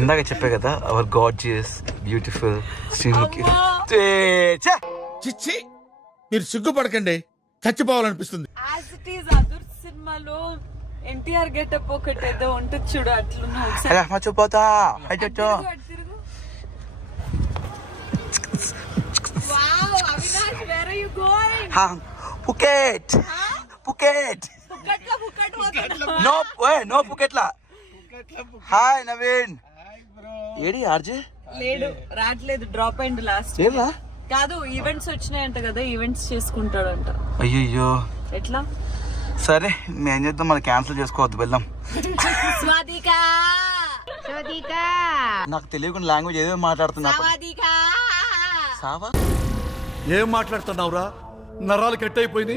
ఇందాక చెప్పే కదా అవర్ గార్జియస్ బ్యూటిఫుల్ చిచ్చి మీరు సిగ్గుపడకండి, చచ్చిపోవాలనిపిస్తుంది. యాజ్ ఇట్ ఈస్ అదుర్ సినిమాలో ఎన్టీఆర్ గెటప్ ఒకటి ఏదో ఉంటుంది చూడు, అట్లున్నావు ఒకసారి. మర్చిపోతా అటు తిరుగు. Wow, Avinash, where are you going? Phuket Phuket no Phuket లా. హాయ్ నవీన్. ఏడి ఆర్జే లేడు, రావట్లేదు, డ్రాప్ అయింది లాస్ట్. ఏలా కాదు, ఈవెంట్స్ వచ్చినాయంట కదా, ఈవెంట్స్ చేసుకుంటాడంట. అయ్యయ్యో ఎట్లా? సరే మేము చేద్దాం, మరి క్యాన్సిల్ చేసుకోవద్దు, వెళ్దాం. స్వాదికా నాకు తెలియకుండా లాంగ్వేజ్ ఏదో మాట్లాడుతున్నా. స్వాదికా సావా ఏం మాట్లాడుతున్నావురా? నరాలు కట్ అయిపోయింది.